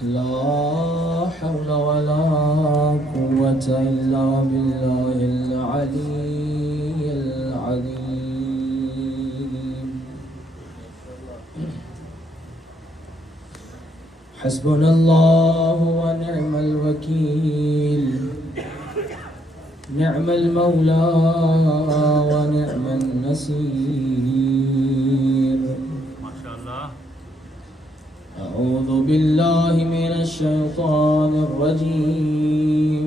لا حول ولا قوة إلا بالله العلي العظيم. حسبنا الله ونعم الوكيل، نعم المولى ونعم النصير. ما شاء الله. أعوذ بالله من الشيطان الرجيم.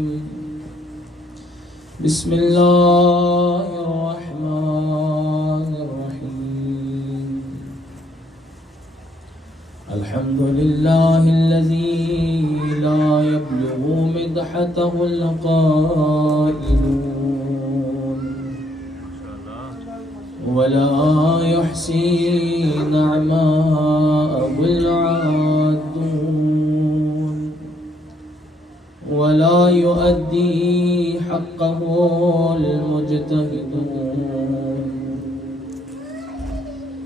بسم الله الرحمن الرحيم. الحمد لله الذي لا يبلغ مدحته القائلون ولا يحصي نعماءه العادون ولا يؤدي حقه المجتهدون.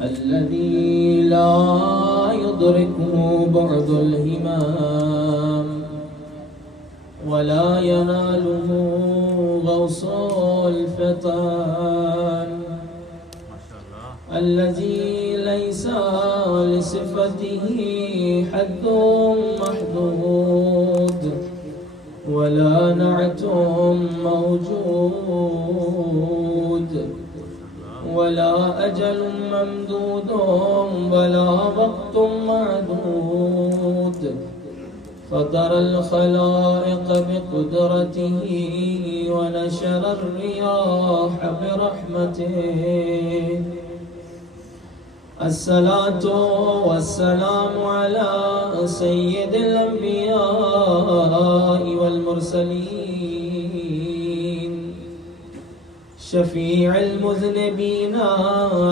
الذي لا يدركه بعد الهمام ولا يناله غوص الفتان. الذي ليس لصفته حد محدود ولا نعت موجود ولا أجل ممدود ولا وقت معدود. فطر الخلائق بقدرته ونشر الرياح برحمته. الصلاة والسلام على سيد الأنبياء والمرسلين، شفيع المذنبين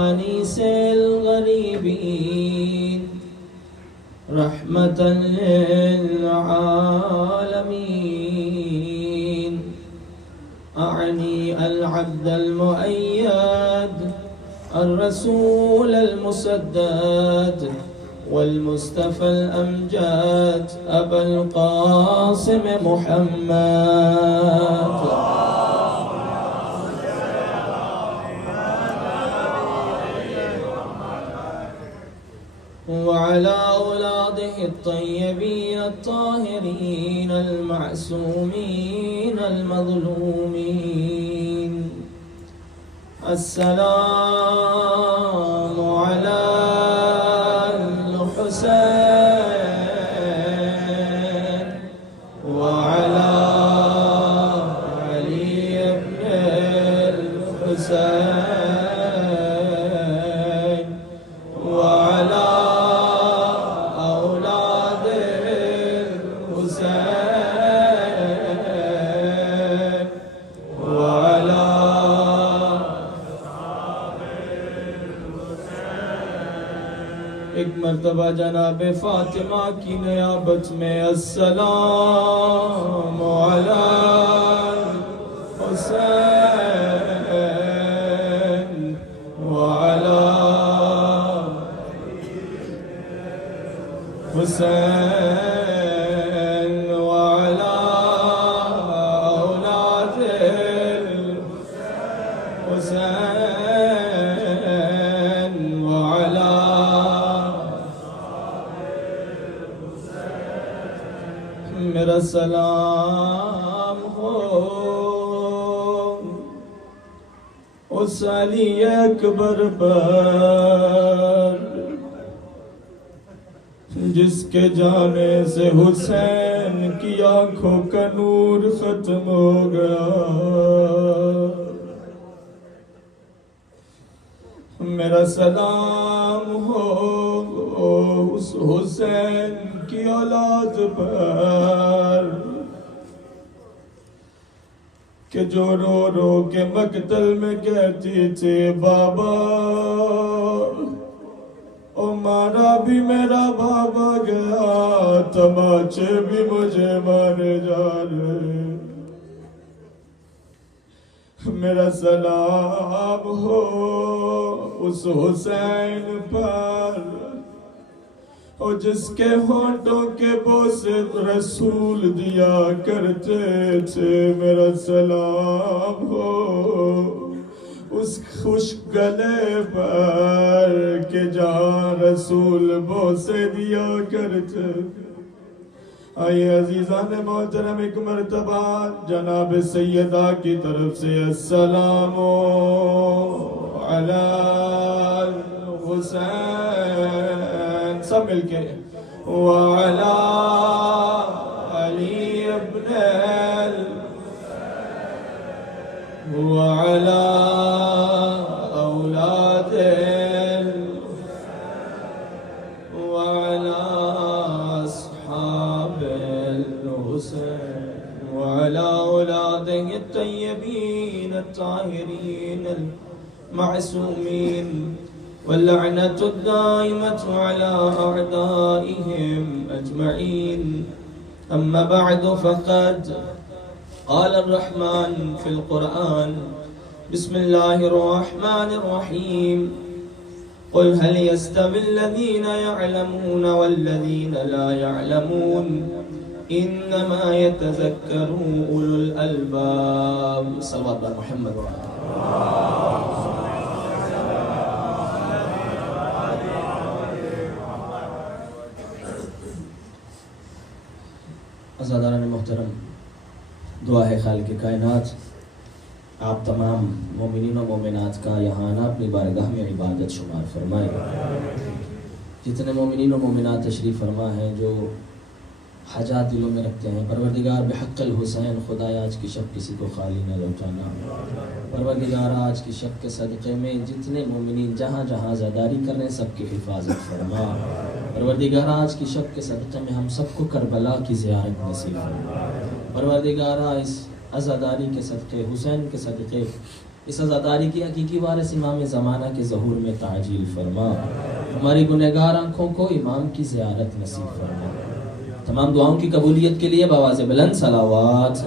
أنيس الغريبين، رحمة للعالمين. أعني العبد المؤيد الرسول المسدد والمصطفى الأمجد أبا القاسم محمد وعلى أولاده الطيبين الطاهرين المعصومين المظلومين. السلام على الحسين وعلى علي بن الحسين وعلى أولاد الحسين وعلى ایک مرتبہ جناب فاطمہ کی نیابت میں السلام علی الحسین وعلی حسین وعلی اولاد الحسین وعلی میرا سلام ہو اس علی اکبر پر جس کے جانے سے حسین کی آنکھوں کا نور ختم ہو گیا. میرا سلام ہو اس حسین کی اولاد پر کہ جو رو رو کے مقتل میں کہتی تھی بابا او مارا بھی میرا بابا گیا، تماچے بھی مجھے مارے جا رہے. میرا سلام ہو اس حسین پر اور جس کے ہونٹوں کے بوسے رسول دیا کرتے تھے، میرا سلام ہو اس خوش گلے پر کہ جہاں رسول بوسے دیا کرتے۔ آئیے عزیزان محترم، ایک مرتبہ جناب سیدہ کی طرف سے السلام علی الحسین، سب مل کے وعلی علی ابن وعلی اولاد وعلی اصحاب الحسین وعلی اولاده الطیبین الطاہرین المعصومین واللعنة الدائمة على أعدائهم أجمعين. أما بعد فقد قال الرحمن في القرآن بسم الله الرحمن الرحيم قل هل يستوي الذين يعلمون والذين لا يعلمون إنما يتذكر أولو الألباب. صلوات على محمد عزاداران محترم، دعا ہے خالق کائنات آپ تمام مومنین و مومنات کا یہاں آنا اپنی بارگاہ میں عبادت شمار فرمائے۔ جتنے مومنین و مومنات تشریف فرما ہیں جو حاجات دلوں میں رکھتے ہیں، پروردگار بحق الحسین خدایا آج کی شب کسی کو خالی نہ لوٹانا۔ پروردگار آج کی شب کے صدقے میں جتنے مومنین جہاں جہاں عزاداری کر رہے ہیں سب کی حفاظت فرما۔ پروردگار آج کی شب کے صدقے میں ہم سب کو کربلا کی زیارت نصیب فرما۔ پروردگار اس عزاداری کے صدقے، حسین کے صدقے، اس عزاداری کی حقیقی وارث امام زمانہ کے ظہور میں تعجیل فرما۔ ہماری گنہگار آنکھوں کو امام کی زیارت نصیب فرما۔ تمام دعاؤں کی قبولیت کے لیے بآواز بلند صلوات۔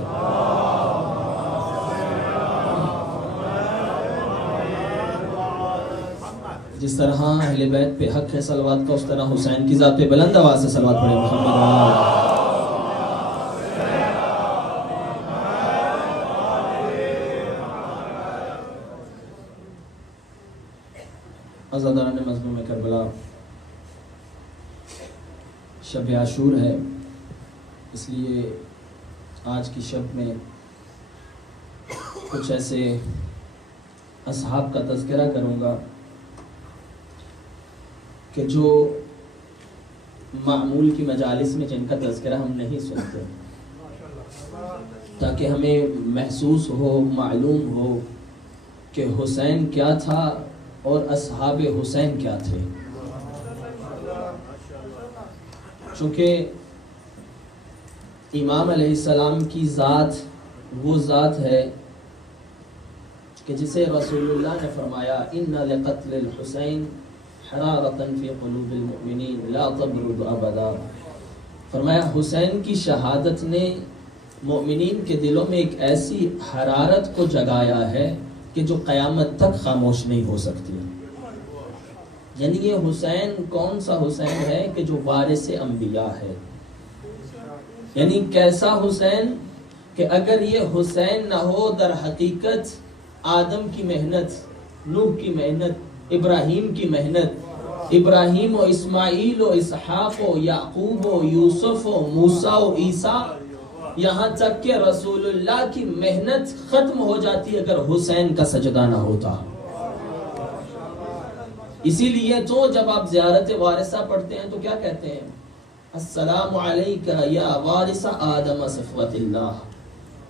جس طرح اہل بیت پہ حق ہے صلوات کا، اس طرح حسین کی ذات پہ بلند آواز سے صلوات پڑھے محمد عزاداران مظلوم کربلا، شب عاشور ہے، اس لیے آج کی شب میں کچھ ایسے اصحاب کا تذکرہ کروں گا کہ جو معمول کی مجالس میں جن کا تذکرہ ہم نہیں سنتے، تاکہ ہمیں محسوس ہو، معلوم ہو کہ حسین کیا تھا اور اصحاب حسین کیا تھے۔ چونکہ امام علیہ السلام کی ذات وہ ذات ہے کہ جسے رسول اللہ نے فرمایا ان لقتل الحسین حرارۃ فی قلوب المؤمنین لا تبرد ابدا۔ فرمایا حسین کی شہادت نے مومنین کے دلوں میں ایک ایسی حرارت کو جگایا ہے کہ جو قیامت تک خاموش نہیں ہو سکتی۔ یعنی یہ حسین کون سا حسین ہے کہ جو وارث انبیاء ہے، یعنی کیسا حسین کہ اگر یہ حسین نہ ہو در حقیقت آدم کی محنت، نوح کی محنت، ابراہیم کی محنت، ابراہیم و اسماعیل و اسحاق و یعقوب و یوسف و موسیٰ و عیسیٰ، یہاں تک کہ رسول اللہ کی محنت ختم ہو جاتی اگر حسین کا سجدہ نہ ہوتا۔ اسی لیے تو جب آپ زیارت وارثہ پڑھتے ہیں تو کیا کہتے ہیں؟ السلام علیکہ یا وارث آدم صفوت اللہ،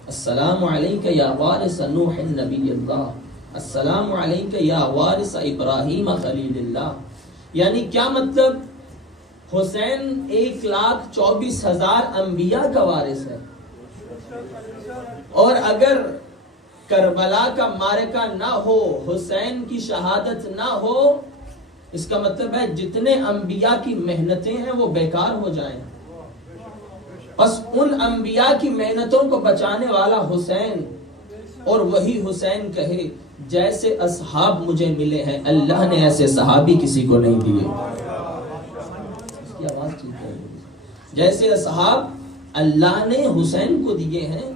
السلام علیکہ یا وارث نوح نبی اللہ، السلام علیکہ یا وارث ابراہیم خلیل اللہ۔ یعنی کیا مطلب؟ حسین 1,24,000 انبیاء کا وارث ہے، اور اگر کربلا کا معرکہ نہ ہو، حسین کی شہادت نہ ہو، اس کا مطلب ہے جتنے انبیاء کی محنتیں ہیں وہ بیکار ہو جائیں۔ بس ان انبیاء کی محنتوں کو بچانے والا حسین، اور وہی حسین کہے جیسے اصحاب مجھے ملے ہیں اللہ نے ایسے صحابی کسی کو نہیں دیے۔ اس کی جیسے اصحاب اللہ نے حسین کو دیے ہیں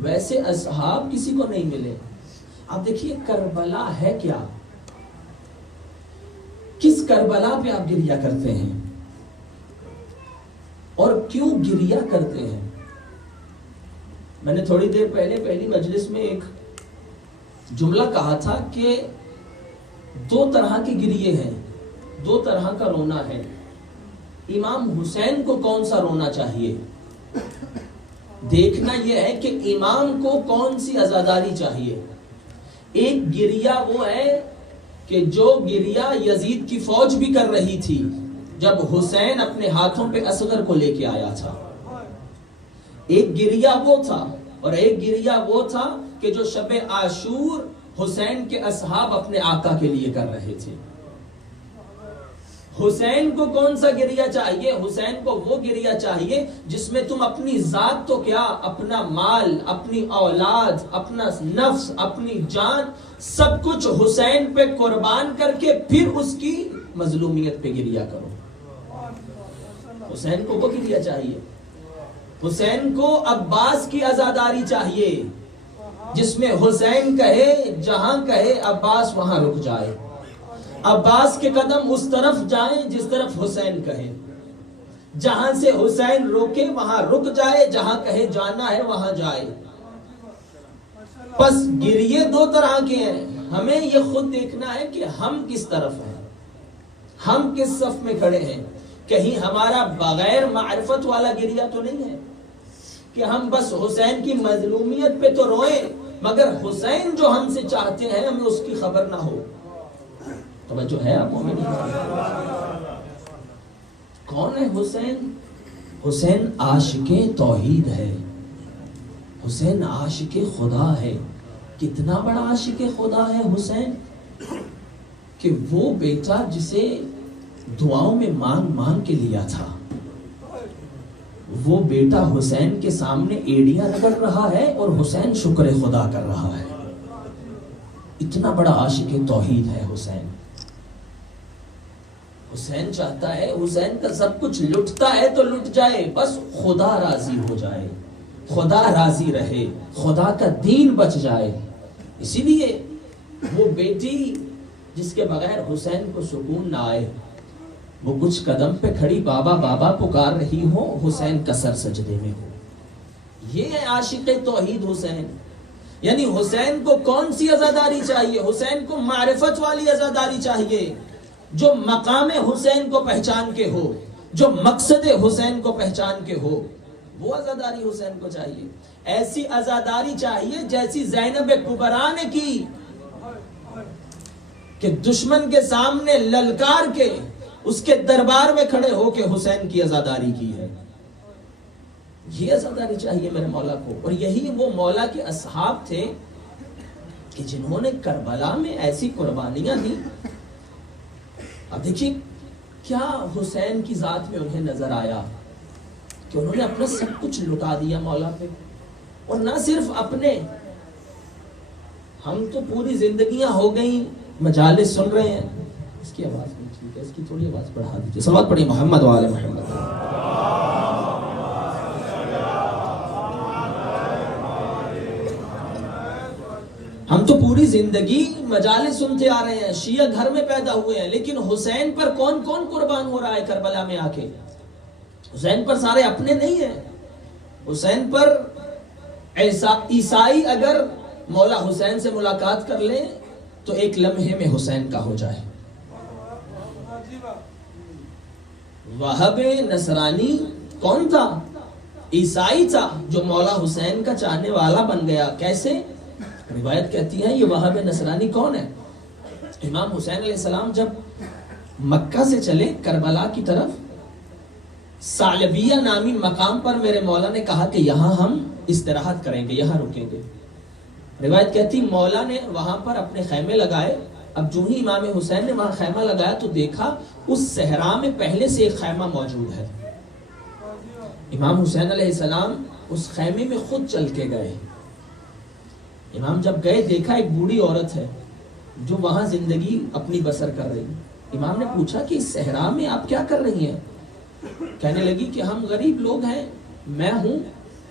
ویسے اصحاب کسی کو نہیں ملے. آپ دیکھیے کربلا ہے کیا؟ کس کربلا پہ آپ گریہ کرتے ہیں اور کیوں گریہ کرتے ہیں؟ میں نے تھوڑی دیر پہلے پہلی مجلس میں ایک جملہ کہا تھا کہ دو طرح کی گریے ہیں، دو طرح کا رونا ہے. امام حسین کو کون سا رونا چاہیے؟ دیکھنا یہ ہے کہ امام کو کون سی عزاداری چاہیے. ایک گریہ وہ ہے کہ جو گریہ یزید کی فوج بھی کر رہی تھی جب حسین اپنے ہاتھوں پہ اصغر کو لے کے آیا تھا. ایک گریہ وہ تھا اور ایک گریہ وہ تھا کہ جو شب عاشور حسین کے اصحاب اپنے آقا کے لیے کر رہے تھے. حسین کو کون سا گریہ چاہیے؟ حسین کو وہ گریہ چاہیے جس میں تم اپنی ذات تو کیا، اپنا مال، اپنی اولاد، اپنا نفس، اپنی جان، سب کچھ حسین پہ قربان کر کے پھر اس کی مظلومیت پہ گریہ کرو. حسین کو وہ گریہ چاہیے. حسین کو عباس کی عزاداری چاہیے جس میں حسین کہے جہاں کہے عباس وہاں رک جائے. عباس کے قدم اس طرف جائیں جس طرف حسین کہے، جہاں سے حسین روکے وہاں رک جائے، جہاں کہے جانا ہے وہاں جائے. پس گریے دو طرح کے ہیں. ہمیں یہ خود دیکھنا ہے کہ ہم کس طرف ہیں، ہم کس صف میں کھڑے ہیں. کہیں ہمارا بغیر معرفت والا گریہ تو نہیں ہے کہ ہم بس حسین کی مظلومیت پہ تو روئیں مگر حسین جو ہم سے چاہتے ہیں ہمیں اس کی خبر نہ ہو. توجہ ہے آپ مومنین؟ کون ہے حسین؟ حسین عاشق توحید ہے، حسین عاشق خدا ہے. کتنا بڑا عاشق خدا ہے حسین کہ وہ بیٹا جسے دعاؤں میں مانگ مانگ کے لیا تھا، وہ بیٹا حسین کے سامنے ایڑیاں رگڑ رہا ہے اور حسین شکر خدا کر رہا ہے. اتنا بڑا عاشق توحید ہے حسین. حسین چاہتا ہے، حسین کا سب کچھ لٹتا ہے تو لٹ جائے، بس خدا راضی ہو جائے، خدا راضی رہے، خدا کا دین بچ جائے. اسی لیے وہ بیٹی جس کے بغیر حسین کو سکون نہ آئے، وہ کچھ قدم پہ کھڑی بابا بابا پکار رہی ہو، حسین کا سر سجدے میں ہو. یہ ہے عاشق توحید حسین. یعنی حسین کو کون سی عزاداری چاہیے؟ حسین کو معرفت والی عزاداری چاہیے جو مقام حسین کو پہچان کے ہو، جو مقصد حسین کو پہچان کے ہو. وہ عزاداری حسین کو چاہیے. ایسی عزاداری چاہیے جیسی زینب کبریٰ نے کی کہ دشمن کے سامنے للکار کے اس کے دربار میں کھڑے ہو کے حسین کی عزاداری کی ہے. یہ عزاداری چاہیے میرے مولا کو. اور یہی وہ مولا کے اصحاب تھے کہ جنہوں نے کربلا میں ایسی قربانیاں دی. اب دیکھیے کیا حسین کی ذات میں انہیں نظر آیا کہ انہوں نے اپنا سب کچھ لٹا دیا مولا پہ. اور نہ صرف اپنے، ہم تو پوری زندگیاں ہو گئی مجالس سن رہے ہیں. اس کی آواز نہیں ٹھیک ہے، اس کی تھوڑی آواز بڑھا دیجیے. صلوات پڑھیے محمد و آل محمد. ہم تو پوری زندگی مجالس سنتے آ رہے ہیں، شیعہ گھر میں پیدا ہوئے ہیں، لیکن حسین پر کون کون قربان ہو رہا ہے کربلا میں آ کے؟ حسین پر سارے اپنے نہیں ہیں. حسین پر عیسائی اگر مولا حسین سے ملاقات کر لیں تو ایک لمحے میں حسین کا ہو جائے. وہاب نصرانی کون تھا؟ عیسائی تھا جو مولا حسین کا چاہنے والا بن گیا. کیسے؟ روایت کہتی ہے یہ وہاب نصرانی کون ہے؟ امام حسین علیہ السلام جب مکہ سے چلے کربلا کی طرف، ثعلبیہ نامی مقام پر میرے مولا نے کہا کہ یہاں ہم استراحت کریں گے، یہاں رکیں گے. روایت کہتی مولا نے وہاں پر اپنے خیمے لگائے. اب جو ہی امام حسین نے وہاں خیمہ لگایا تو دیکھا اس صحرا میں پہلے سے ایک خیمہ موجود ہے. امام حسین علیہ السلام اس خیمے میں خود چل کے گئے. امام جب گئے دیکھا ایک بوڑھی عورت ہے جو وہاں زندگی اپنی بسر کر رہی. امام نے پوچھا کہ اس صحرا میں آپ کیا کر رہی ہیں؟ کہنے لگی کہ ہم غریب لوگ ہیں، میں ہوں،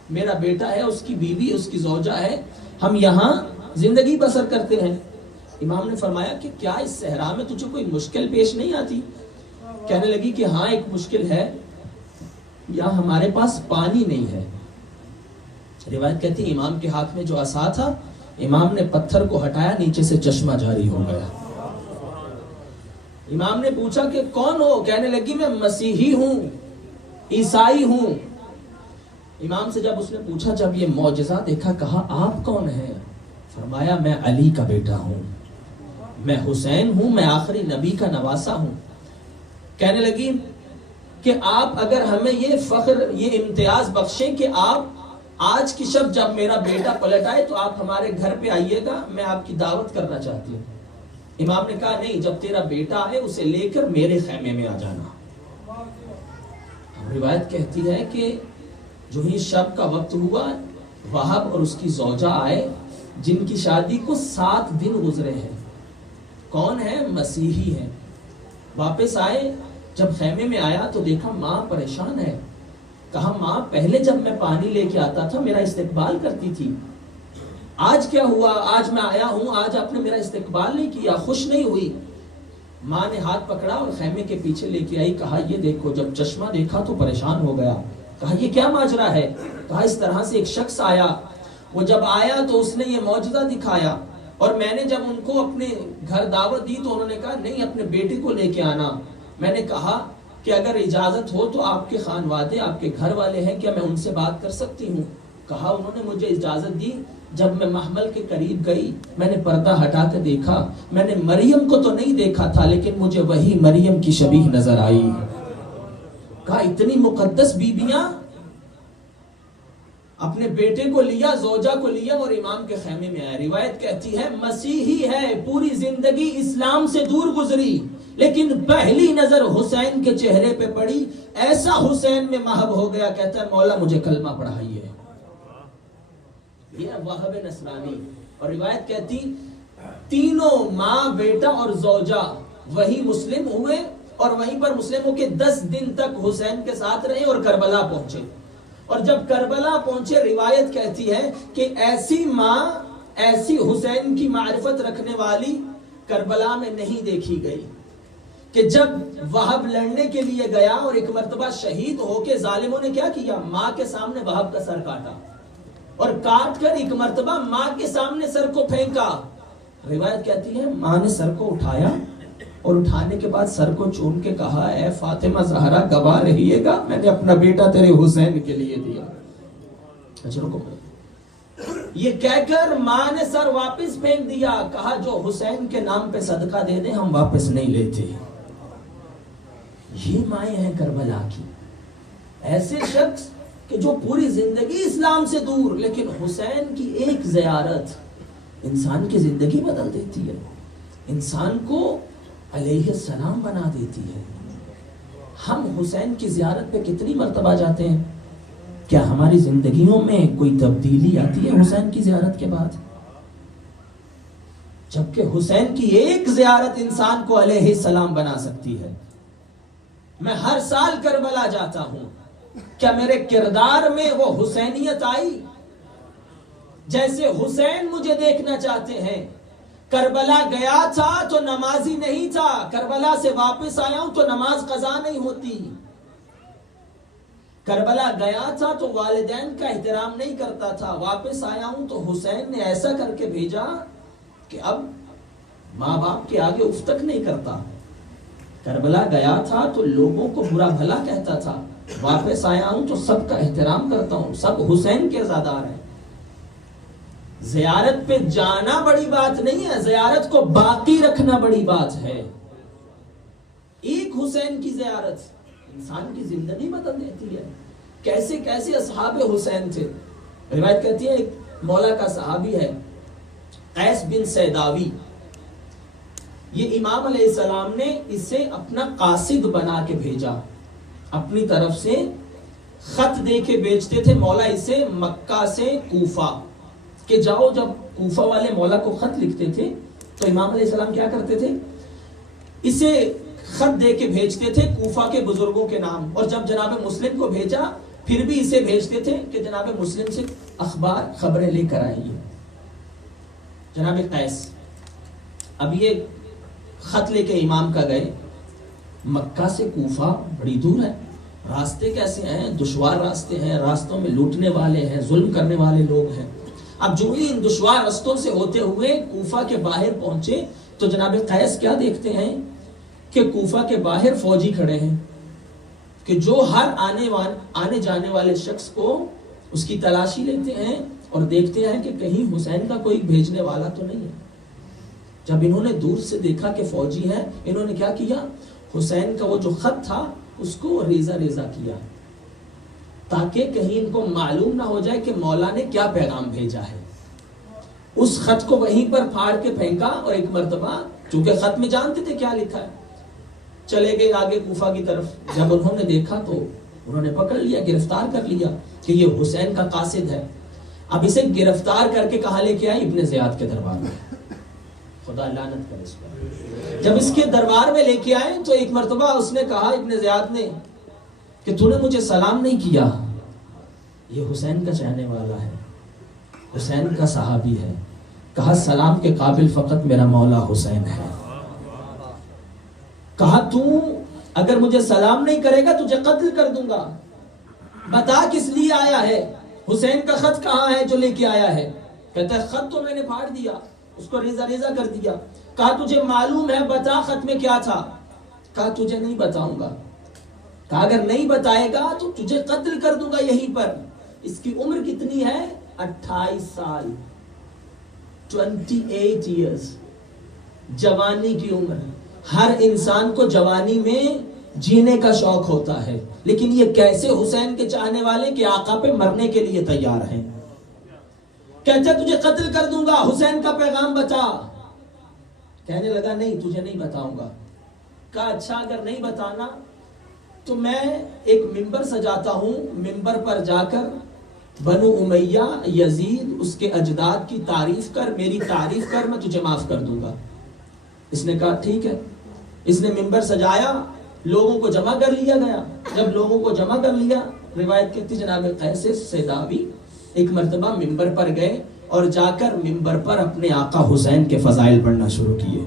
میرا بیٹا ہے، اس کی بیوی، اس کی زوجہ ہے، ہم یہاں زندگی بسر کرتے ہیں۔ امام نے فرمایا کہ کیا اس صحرا میں تجھے کوئی مشکل پیش نہیں آتی؟ کہنے لگی کہ ہاں ایک مشکل ہے، یہاں ہمارے پاس پانی نہیں ہے۔ روایت کہتی ہے امام کے ہاتھ میں جو عصا تھا، امام نے پتھر کو ہٹایا، نیچے سے چشمہ جاری ہو گیا۔ امام نے پوچھا کہ کون ہو؟ کہنے لگی میں مسیحی ہوں، عیسائی ہوں۔ امام سے جب اس نے پوچھا، جب یہ معجزہ دیکھا، کہا آپ کون ہیں؟ فرمایا میں علی کا بیٹا ہوں، میں حسین ہوں، میں آخری نبی کا نواسا ہوں۔ کہنے لگی کہ آپ اگر ہمیں یہ فخر، یہ امتیاز بخشیں کہ آپ آج کی شب جب میرا بیٹا پلٹ آئے تو آپ ہمارے گھر پہ آئیے گا، میں آپ کی دعوت کرنا چاہتی ہوں۔ امام نے کہا نہیں، جب تیرا بیٹا آئے اسے لے کر میرے خیمے میں آ جانا۔ روایت کہتی ہے کہ جو ہی شب کا وقت ہوا، وہب اور اس کی زوجہ آئے، جن کی شادی کو 7 دن گزرے ہیں۔ کون ہے؟ مسیحی ہیں۔ واپس آئے، جب خیمے میں آیا تو دیکھا ماں پریشان ہے۔ کہا ماں پہلے جب میں پانی لے کے آتا تھا میرا استقبال کرتی تھی، آج کیا ہوا؟ آج میں آیا ہوں، آج آپ نے میرا استقبال نہیں کیا، خوش نہیں ہوئی۔ ماں نے ہاتھ پکڑا اور خیمے کے پیچھے لے کے آئی، کہا یہ دیکھو۔ جب چشمہ دیکھا تو پریشان ہو گیا، کہا یہ کیا ماجرا ہے؟ کہا اس طرح سے ایک شخص آیا، وہ جب آیا تو اس نے یہ معجزہ دکھایا، اور میں نے جب ان کو اپنے گھر دعوت دی تو انہوں نے کہا نہیں اپنے بیٹے کو لے کے آنا۔ میں نے کہا کہ اگر اجازت ہو تو آپ کے خانوادے، آپ کے گھر والے ہیں، کیا میں ان سے بات کر سکتی ہوں؟ کہا انہوں نے مجھے اجازت دی۔ جب میں محمل کے قریب گئی، میں نے پردہ ہٹا کے دیکھا، میں نے مریم کو تو نہیں دیکھا تھا لیکن مجھے وہی مریم کی شبیہ نظر آئی۔ کہا اتنی مقدس بیبیاں، اپنے بیٹے کو لیا، زوجہ کو لیا اور امام کے خیمے میں آیا۔ روایت کہتی ہے مسیحی ہے، پوری زندگی اسلام سے دور گزری، لیکن پہلی نظر حسین کے چہرے پہ پڑی، ایسا حسین میں محب ہو گیا، کہتا ہے مولا مجھے کلمہ پڑھائیے۔ یہ وہاب نصرانی۔ اور روایت کہتی تینوں ماں، بیٹا اور زوجہ وہی مسلم ہوئے، اور وہیں پر مسلموں کے 10 دن تک حسین کے ساتھ رہے اور کربلا پہنچے۔ اور جب کربلا پہنچے، روایت کہتی ہے کہ ایسی ماں، ایسی حسین کی معرفت رکھنے والی کربلا میں نہیں دیکھی گئی، کہ جب وہب لڑنے کے لیے گیا اور ایک مرتبہ شہید ہو کے ظالموں نے کیا کیا، ماں کے سامنے وہب کا سر کاٹا، اور کاٹ کر ایک مرتبہ ماں کے سامنے سر کو پھینکا۔ روایت کہتی ہے ماں نے سر کو اٹھایا اور اٹھانے کے بعد سر کو چوم کے کہا اے فاطمہ زہرا گواہ رہیے گا، میں نے اپنا بیٹا تیرے حسین کے لیے دیا۔ یہ کہہ کر ماں نے سر واپس پھینک دیا، کہا جو حسین کے نام پہ صدقہ دے دیں ہم واپس نہیں لیتے۔ یہ مائیں ہیں کربلا کی، ایسے شخص کہ جو پوری زندگی اسلام سے دور، لیکن حسین کی ایک زیارت انسان کی زندگی بدل دیتی ہے، انسان کو علیہ السلام بنا دیتی ہے۔ ہم حسین کی زیارت پہ کتنی مرتبہ جاتے ہیں؟ کیا ہماری زندگیوں میں کوئی تبدیلی آتی ہے حسین کی زیارت کے بعد؟ جبکہ حسین کی ایک زیارت انسان کو علیہ السلام بنا سکتی ہے۔ میں ہر سال کربلا جاتا ہوں، کیا میرے کردار میں وہ حسینیت آئی؟ جیسے حسین مجھے دیکھنا چاہتے ہیں۔ کربلا گیا تھا تو نمازی نہیں تھا، کربلا سے واپس آیا ہوں تو نماز قضا نہیں ہوتی۔ کربلا گیا تھا تو والدین کا احترام نہیں کرتا تھا، واپس آیا ہوں تو حسین نے ایسا کر کے بھیجا کہ اب ماں باپ کے آگے اف تک نہیں کرتا۔ کربلا گیا تھا تو لوگوں کو برا بھلا کہتا تھا، واپس آیا ہوں تو سب کا احترام کرتا ہوں، سب حسین کے عزادار ہیں۔ زیارت پہ جانا بڑی بات نہیں ہے، زیارت کو باقی رکھنا بڑی بات ہے۔ ایک حسین کی زیارت انسان کی زندگی بدل دیتی ہے۔ کیسے کیسے اصحاب حسین تھے۔ روایت کہتی ہے ایک مولا کا صحابی ہے قیس بن سیداوی، یہ امام علیہ السلام نے اسے اپنا قاصد بنا کے بھیجا، اپنی طرف سے خط دے کے بیچتے تھے مولا اسے مکہ سے کوفہ، کہ جاؤ، جب کوفہ والے مولا کو خط لکھتے تھے تو امام علیہ السلام کیا کرتے تھے، اسے خط دے کے بھیجتے تھے کوفہ کے بزرگوں کے نام، اور جب جناب مسلم کو بھیجا پھر بھی اسے بھیجتے تھے کہ جناب مسلم سے خبریں لے کر آئیے. جناب قیس اب یہ خط لے کے امام کا گئے. مکہ سے کوفہ بڑی دور ہے، راستے کیسے ہیں؟ دشوار راستے ہیں، راستوں میں لوٹنے والے ہیں، ظلم کرنے والے لوگ ہیں. اب جو ہی ان دشوار رستوں سے ہوتے ہوئے کوفہ کے باہر پہنچے تو جناب قیس کیا دیکھتے ہیں کہ کوفہ کے باہر فوجی کھڑے ہیں کہ جو ہر آنے جانے والے شخص کو اس کی تلاشی لیتے ہیں اور دیکھتے ہیں کہ کہیں حسین کا کوئی بھیجنے والا تو نہیں ہے. جب انہوں نے دور سے دیکھا کہ فوجی ہیں، انہوں نے کیا کیا؟ حسین کا وہ جو خط تھا اس کو ریزہ ریزہ کیا تاکہ کہیں ان کو معلوم نہ ہو جائے کہ مولا نے کیا پیغام بھیجا ہے. اس خط کو وہیں پر پھاڑ کے پھینکا اور ایک مرتبہ، چونکہ خط میں جانتے تھے کیا لکھا ہے، چلے گئے آگے کوفہ کی طرف. جب انہوں نے دیکھا تو انہوں نے پکڑ لیا، گرفتار کر لیا کہ یہ حسین کا قاصد ہے. اب اسے گرفتار کر کے کہاں لے کے آئے؟ ابن زیاد کے دربار میں. خدا لعنت کرے اس پر. جب اس کے دربار میں لے کے آئے تو ایک مرتبہ اس نے کہا، ابن زیاد نے، کہ تو نے مجھے سلام نہیں کیا. یہ حسین کا چاہنے والا ہے، حسین کا صحابی ہے. کہا سلام کے قابل فقط میرا مولا حسین ہے. کہا تو اگر مجھے سلام نہیں کرے گا تجھے قتل کر دوں گا. بتا کس لیے آیا ہے؟ حسین کا خط کہاں ہے جو لے کے آیا ہے؟ کہتا ہے خط تو میں نے پھاڑ دیا، اس کو ریزہ ریزہ کر دیا. کہا تجھے معلوم ہے؟ بتا خط میں کیا تھا. کہا تجھے نہیں بتاؤں گا. کہا اگر نہیں بتائے گا تو تجھے قتل کر دوں گا یہیں پر. اس کی عمر کتنی ہے؟ 28 سال، 28 ایئرز، جوانی کی عمر. ہر انسان کو جوانی میں جینے کا شوق ہوتا ہے، لیکن یہ کیسے حسین کے چاہنے والے کہ آقا پہ مرنے کے لیے تیار ہیں. کہتے تجھے قتل کر دوں گا، حسین کا پیغام بتا. کہنے لگا نہیں تجھے نہیں بتاؤں گا. کہا اچھا اگر نہیں بتانا تو میں ایک ممبر سجاتا ہوں، ممبر پر جا کر بنو امیہ، یزید، اس کے اجداد کی تعریف کر، میری تعریف کر، میں تجھے معاف کر دوں گا. اس نے کہا ٹھیک ہے. اس نے ممبر سجایا، لوگوں کو جمع کر لیا گیا. جب لوگوں کو جمع کر لیا، روایت کہتی جناب قیس سیداوی ایک مرتبہ ممبر پر گئے اور جا کر ممبر پر اپنے آقا حسین کے فضائل پڑھنا شروع کیے.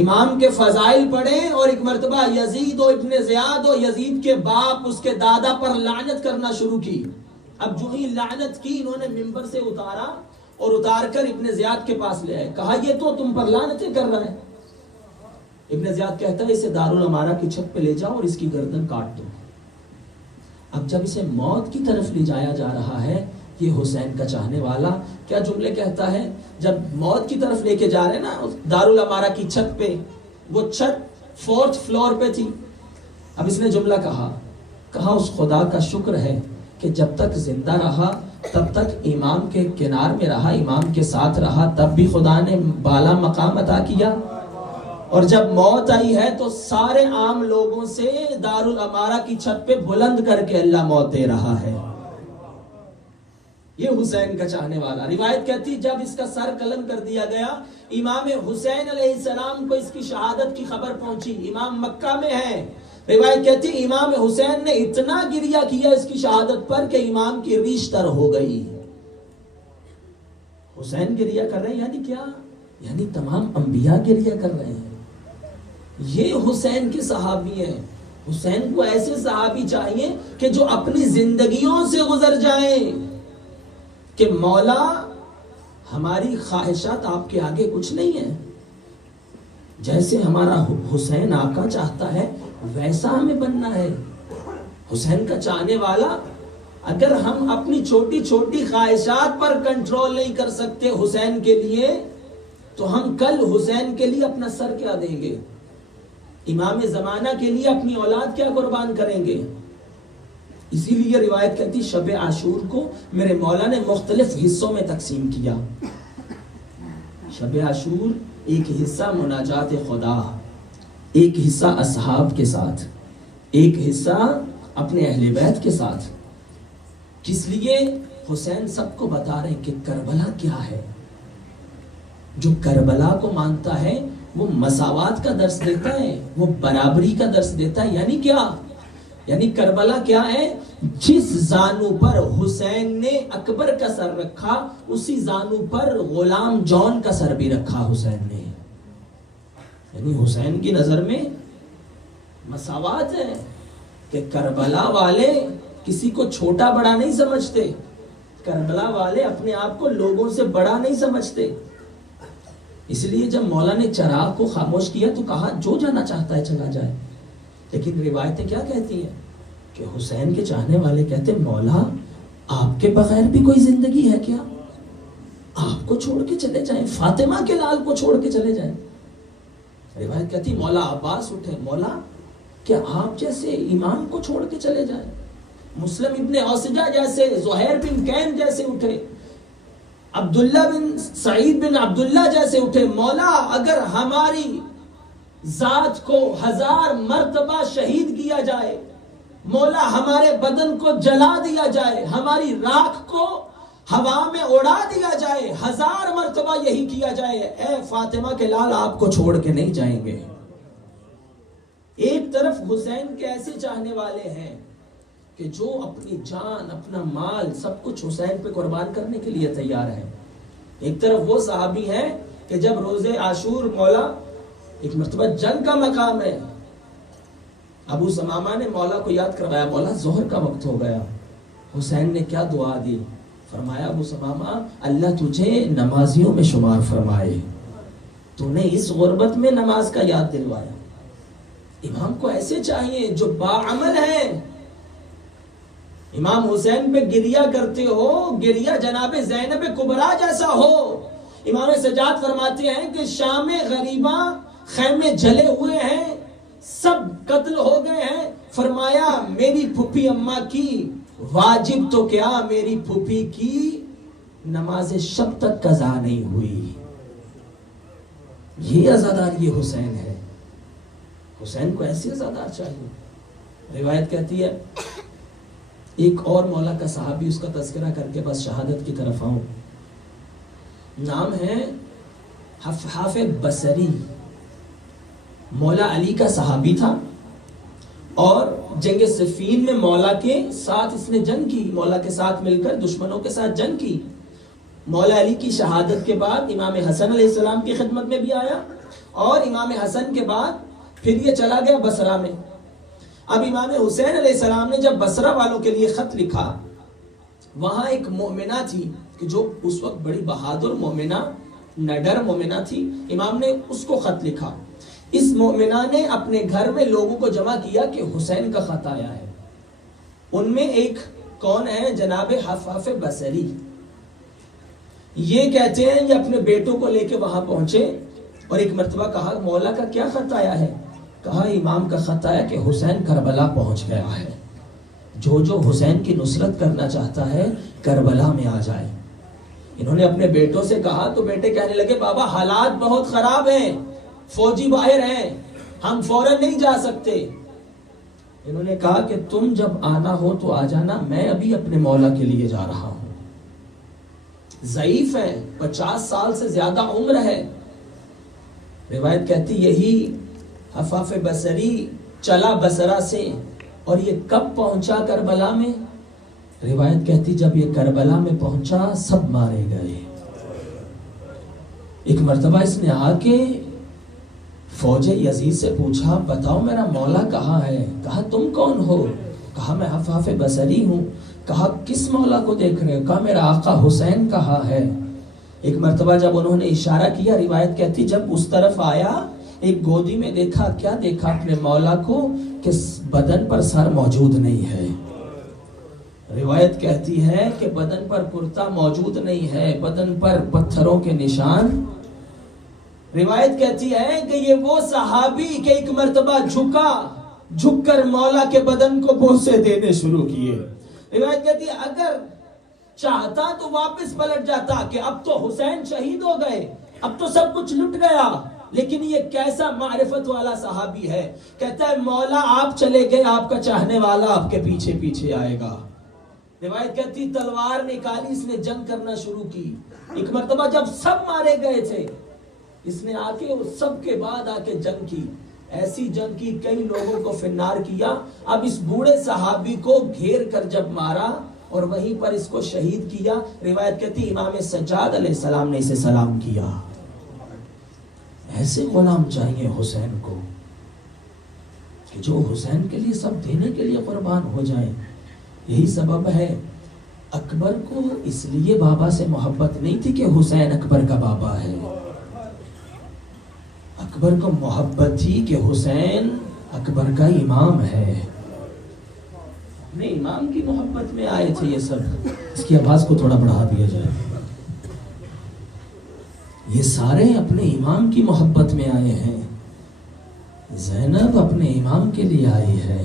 امام کے فضائل پڑھے اور ایک مرتبہ یزید و ابن زیاد و یزید کے باپ، اس کے دادا پر لعنت کرنا شروع کی. اب جو ہی لعنت کی انہوں نے ممبر سے اتارا اور اتار کر ابن زیاد کے پاس لے آئے. کہا یہ تو تم پر لعنتیں کر رہا ہے. ابن زیاد کہتا ہے اسے دارالامارہ کی چھت پہ لے جاؤ اور اس کی گردن کاٹ دو. اب جب اسے موت کی طرف لے جایا جا رہا ہے، یہ حسین کا چاہنے والا کیا جملے کہتا ہے؟ جب موت کی طرف لے کے جا رہے نا دارالامارہ کی چھت پہ، وہ چھت 4th فلور پہ تھی. اب اس نے جملہ کہا اس خدا کا شکر ہے کہ جب تک زندہ رہا تب تک امام کے کنار میں رہا، امام کے ساتھ رہا، تب بھی خدا نے بالا مقام عطا کیا. اور جب موت آئی ہے تو سارے عام لوگوں سے دارالامارہ کی چھت پہ بلند کر کے اللہ موت دے رہا ہے. یہ حسین کا چاہنے والا. روایت کہتی جب اس کا سر قلم کر دیا گیا، امام حسین علیہ السلام کو اس کی شہادت کی خبر پہنچی. امام مکہ میں ہے. روایت کہتی امام حسین نے اتنا گریہ کیا اس کی شہادت پر کہ امام کی ریش تر ہو گئی. حسین گریہ کر رہے ہیں یعنی کیا؟ یعنی تمام انبیاء گریہ کر رہے ہیں. یہ حسین کے صحابی ہیں. حسین کو ایسے صحابی چاہیے کہ جو اپنی زندگیوں سے گزر جائیں کہ مولا ہماری خواہشات آپ کے آگے کچھ نہیں ہیں. جیسے ہمارا حسین آقا چاہتا ہے ویسا ہمیں بننا ہے. حسین کا چاہنے والا. اگر ہم اپنی چھوٹی چھوٹی خواہشات پر کنٹرول نہیں کر سکتے حسین کے لیے تو ہم کل حسین کے لیے اپنا سر کیا دیں گے؟ امام زمانہ کے لیے اپنی اولاد کیا قربان کریں گے؟ اسی لیے روایت کہتی شب عاشور کو میرے مولا نے مختلف حصوں میں تقسیم کیا. شب عاشور ایک حصہ مناجات خدا، ایک حصہ اصحاب کے ساتھ، ایک حصہ اپنے اہل بیت کے ساتھ. کس لیے؟ حسین سب کو بتا رہے ہیں کہ کربلا کیا ہے. جو کربلا کو مانتا ہے وہ مساوات کا درس دیتا ہے، وہ برابری کا درس دیتا ہے. یعنی کیا؟ یعنی کربلا کیا ہے؟ جس زانو پر حسین نے اکبر کا سر رکھا اسی زانو پر غلام جون کا سر بھی رکھا حسین نے. یعنی حسین کی نظر میں مساوات ہے کہ کربلا والے کسی کو چھوٹا بڑا نہیں سمجھتے، کربلا والے اپنے آپ کو لوگوں سے بڑا نہیں سمجھتے. اس لیے جب مولا نے چراغ کو خاموش کیا تو کہا جو جانا چاہتا ہے چلا جائے. لیکن روایتیں کیا کہتی ہیں کہ حسین کے چاہنے والے کہتے مولا آپ کے بغیر بھی کوئی زندگی ہے کیا؟ آپ کو چھوڑ کے چلے جائیں، فاطمہ کے لال کو چھوڑ کے چلے جائیں. روایت کہتی مولا عباس اٹھے، مولا کیا آپ جیسے امام کو چھوڑ کے چلے جائیں؟ مسلم ابن اوسجہ جیسے، زہیر بن کین جیسے اٹھے، عبداللہ بن سعید بن عبداللہ جیسے اٹھے. مولا اگر ہماری ذات کو 1000 مرتبہ شہید کیا جائے، مولا ہمارے بدن کو جلا دیا جائے، ہماری راکھ کو ہوا میں اڑا دیا جائے، 1000 مرتبہ یہی کیا جائے، اے فاطمہ کے لال آپ کو چھوڑ کے نہیں جائیں گے. ایک طرف حسین کے ایسے چاہنے والے ہیں کہ جو اپنی جان، اپنا مال، سب کچھ حسین پہ قربان کرنے کے لیے تیار ہیں. ایک طرف وہ صحابی ہیں کہ جب روز عاشور مولا، ایک مرتبہ جنگ کا مقام ہے، ابو سمامہ نے مولا کو یاد کروایا، مولا ظہر کا وقت ہو گیا. حسین نے کیا دعا دی؟ فرمایا ابو سمامہ اللہ تجھے نمازیوں میں شمار فرمائے، تو نے اس غربت میں نماز کا یاد دلوایا. امام کو ایسے چاہیے جو باعمل ہیں. امام حسین پہ گریہ کرتے ہو، گریہ جناب زینب کبریٰ جیسا ہو. امام سجاد فرماتے ہیں کہ شام غریباں خیمے جلے ہوئے ہیں، سب قتل ہو گئے ہیں. فرمایا میری پھپھی اماں کی واجب تو کیا، میری پھپھی کی نماز شب تک قضا نہیں ہوئی. یہ عزادار یہ حسین ہے. حسین کو ایسے عزادار چاہیے. روایت کہتی ہے، ایک اور مولا کا صحابی، اس کا تذکرہ کر کے بس شہادت کی طرف آؤں. نام ہے حفحاف بصری. مولا علی کا صحابی تھا اور جنگ صفین میں مولا کے ساتھ اس نے جنگ کی، مولا کے ساتھ مل کر دشمنوں کے ساتھ جنگ کی. مولا علی کی شہادت کے بعد امام حسن علیہ السلام کی خدمت میں بھی آیا، اور امام حسن کے بعد پھر یہ چلا گیا بصرہ میں. اب امام حسین علیہ السلام نے جب بصرہ والوں کے لیے خط لکھا، وہاں ایک مومنہ تھی کہ جو اس وقت بڑی بہادر مومنہ، نڈر مومنہ تھی. امام نے اس کو خط لکھا. اس مومنہ نے اپنے گھر میں لوگوں کو جمع کیا کہ حسین کا خط آیا ہے. ان میں ایک کون ہے؟ جناب حفحاف بصری. یہ کہتے ہیں یہ اپنے بیٹوں کو لے کے وہاں پہنچے اور ایک مرتبہ کہا مولا کا کیا خط آیا ہے؟ کہا امام کا خط آیا کہ حسین کربلا پہنچ گیا ہے، جو حسین کی نصرت کرنا چاہتا ہے کربلا میں آ جائے. انہوں نے اپنے بیٹوں سے کہا تو بیٹے کہنے لگے بابا حالات بہت خراب ہیں، فوجی باہر ہیں، ہم فوراً نہیں جا سکتے. انہوں نے کہا کہ تم جب آنا ہو تو آ جانا، میں ابھی اپنے مولا کے لیے جا رہا ہوں. ضعیف ہے، 50 سال سے زیادہ عمر ہے. روایت کہتی یہی حفحاف بصری چلا بصرہ سے، اور یہ کب پہنچا کربلا میں؟ روایت کہتی جب یہ کربلا میں پہنچا سب مارے گئے. ایک مرتبہ اس نے آ کے فوج یزید سے پوچھا بتاؤ میرا مولا کہاں ہے؟ کہا تم کون ہو؟ کہا میں حفحاف بصری ہوں. کہا کس مولا کو دیکھ رہے ہو؟ کہا میرا آقا حسین کہاں ہے؟ ایک مرتبہ جب انہوں نے اشارہ کیا، روایت کہتی جب اس طرف آیا ایک گودی میں دیکھا. کیا دیکھا؟ اپنے مولا کو کہ بدن پر سر موجود نہیں ہے. روایت کہتی ہے کہ بدن پر کرتا موجود نہیں ہے، بدن پر پتھروں کے نشان. روایت کہتی ہے کہ یہ وہ صحابی کہ ایک مرتبہ جھک کر مولا کے بدن کو بوسے دینے شروع کیے. روایت کہتی ہے اگر چاہتا تو واپس پلٹ جاتا کہ اب تو حسین شہید ہو گئے، اب تو سب کچھ لٹ گیا. لیکن یہ کیسا معرفت والا صحابی ہے، کہتا ہے مولا آپ چلے گئے، آپ کا چاہنے والا آپ کے پیچھے پیچھے آئے گا. روایت کہتی تلوار نکالی، اس نے جنگ کرنا شروع کی. ایک مرتبہ جب سب مارے گئے تھے اس نے آ کے سب کے بعد آ کے جنگ کی، ایسی جنگ کی کئی لوگوں کو فنار کیا. اب اس بوڑھے صحابی کو گھیر کر جب مارا اور وہیں پر اس کو شہید کیا، روایت کہتی امام سجاد علیہ السلام نے اسے سلام کیا. ایسے غلام چاہیے حسین کو کہ جو حسین کے لیے سب دینے کے لیے قربان ہو جائیں. یہی سبب ہے اکبر کو اس لیے بابا سے محبت نہیں تھی کہ حسین اکبر کا بابا ہے. اکبر کو محبت تھی کہ حسین اکبر کا امام ہے. اپنے امام کی محبت میں آئے تھے یہ سب. اس کی آواز کو تھوڑا بڑھا دیا جائے. یہ سارے اپنے امام کی محبت میں آئے ہیں. زینب اپنے امام کے لیے آئی ہے